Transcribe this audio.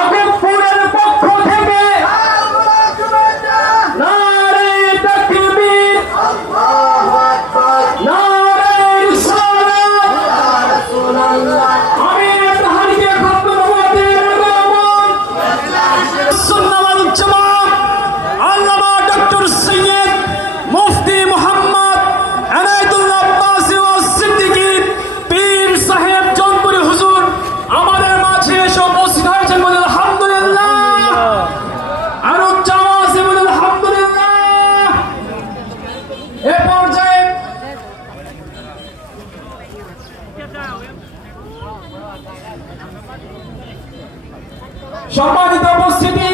আকিবপুরের পক্ষ থেকে নারে তাকবীর, নারে রিসালাত। আমি তাহারিকে খতম নবুয়তের আগমন সুন্নাহ ওয়াল জামাত আল্লামা ডক্টর সৈয়দ মুফতি মুহাম্মদ এনায়েতুল্লাহ আব্বাসী ওয়াস সিদ্দিকী পীর সাহেব জৌনপুরি হুজুর আমাদের মাঝে এসে উপস্থিত হয়েছেন বলে আলহামদুলিল্লাহ। আর উচ্চ আওয়াজে বলে আলহামদুলিল্লাহ। এ পর্যায়ে সম্মানিত উপস্থিতি